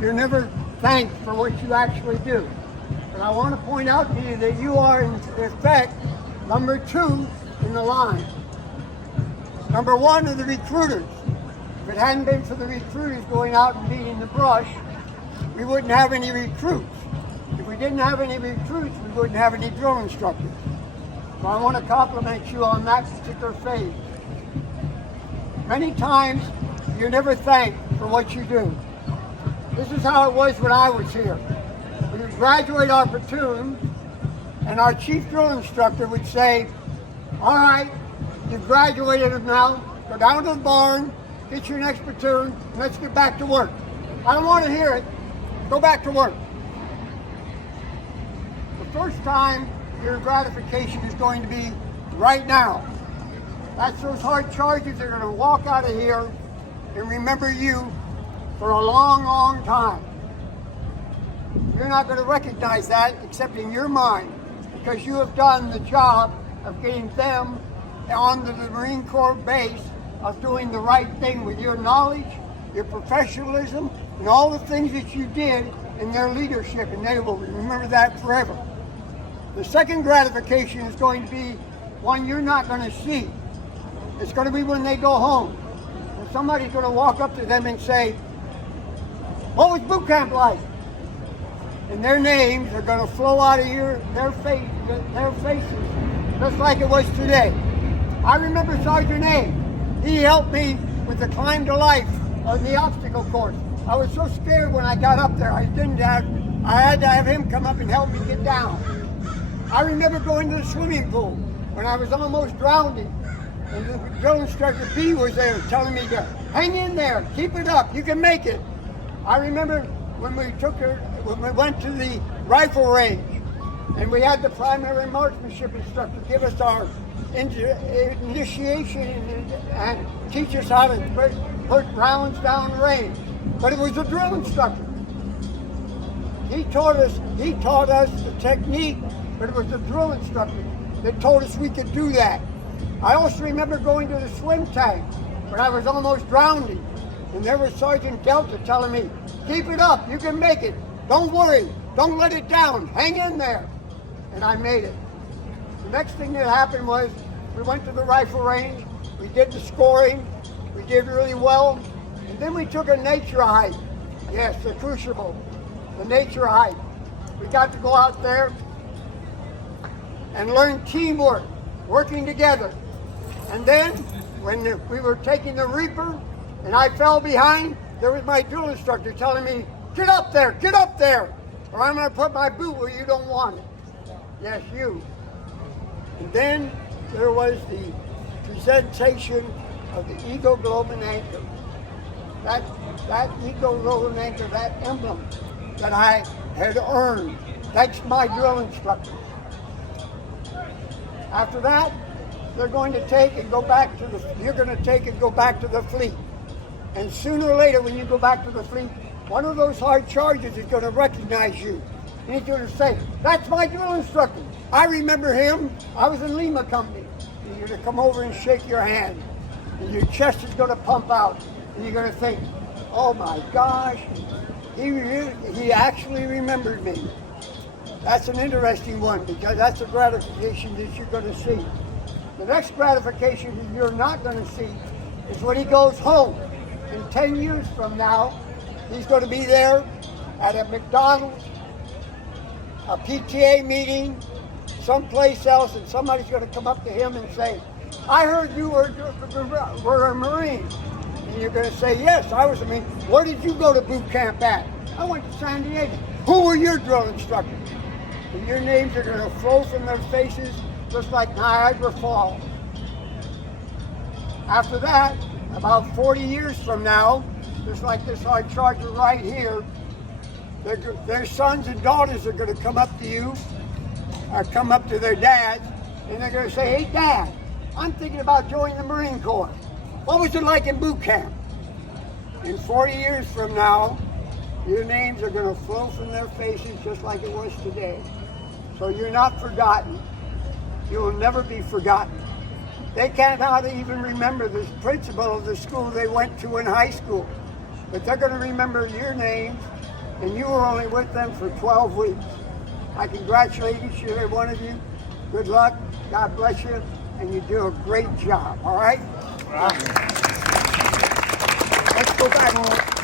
you're never thanked for what you actually do. But I want to point out to you that you are, in effect, number 2 in the line. Number 1 are the recruiters. If it hadn't been for the recruiters going out and beating the brush, we wouldn't have any recruits. If we didn't have any recruits, we wouldn't have any drill instructors. So I want to compliment you on that particular phase. Many times, you're never thanked for what you do. This is how it was when I was here. We would graduate our platoon, and our chief drill instructor would say, all right, you've graduated them now, go down to the barn, get your next platoon, and let's get back to work. I don't want to hear it. Go back to work. The first time your gratification is going to be right now. That's those hard charges that are going to walk out of here and remember you for a long, long time. You're not going to recognize that except in your mind, because you have done the job of getting them onto the Marine Corps base of doing the right thing with your knowledge, your professionalism, and all the things that you did in their leadership, and they will remember that forever. The second gratification is going to be one you're not going to see. It's going to be when they go home. And somebody's going to walk up to them and say, what was boot camp like? And their names are going to flow out of their faces, just like it was today. I remember Sergeant A. He helped me with the climb to life on the obstacle course. I was so scared when I got up there. I had to have him come up and help me get down. I remember going to the swimming pool when I was almost drowning. And the drill instructor B was there telling me to hang in there, keep it up, you can make it. I remember when we went to the rifle range and we had the primary marksmanship instructor give us our initiation and teach us how to put rounds down range. But it was a drill instructor. He taught us the technique, but it was the drill instructor that told us we could do that. I also remember going to the swim tank when I was almost drowning, and there was Sergeant Delta telling me, keep it up, you can make it. Don't worry, don't let it down, hang in there. And I made it. The next thing that happened was we went to the rifle range, we did the scoring, we did really well, and then we took a nature hike. Yes, the crucible, the nature hike. We got to go out there and learn teamwork, working together. And then, when we were taking the Reaper, and I fell behind, there was my drill instructor telling me, get up there, or I'm going to put my boot where you don't want it. Yes, you. And then there was the presentation of the Eagle Globe and Anchor. That Eagle Globe and Anchor, that emblem that I had earned, that's my drill instructor. After that, they're going to take and go back to the fleet. And sooner or later, when you go back to the fleet, one of those hard charges is going to recognize you. And he's going to say, that's my drill instructor. I remember him. I was in Lima company. And you're going to come over and shake your hand. And your chest is going to pump out. And you're going to think, oh my gosh, he actually remembered me. That's an interesting one, because that's a gratification that you're going to see. The next gratification that you're not going to see is when he goes home. In 10 years from now, he's going to be there at a McDonald's, a PTA meeting, someplace else, and somebody's going to come up to him and say, I heard you were a Marine. And you're going to say, yes, I was a Marine. Where did you go to boot camp at? I went to San Diego. Who were your drill instructors? And your names are going to flow from their faces just like Niagara Falls. After that, about 40 years from now, just like this hard charger right here, their sons and daughters are going to come up to you, or come up to their dads, and they're going to say, hey Dad, I'm thinking about joining the Marine Corps. What was it like in boot camp? In 40 years from now, your names are going to flow from their faces just like it was today. So you're not forgotten. You will never be forgotten. They cannot even remember the principal of the school they went to in high school, but they're going to remember your names and you were only with them for 12 weeks. I congratulate each and every one of you. Good luck. God bless you. And you do a great job. All right? Let's go back.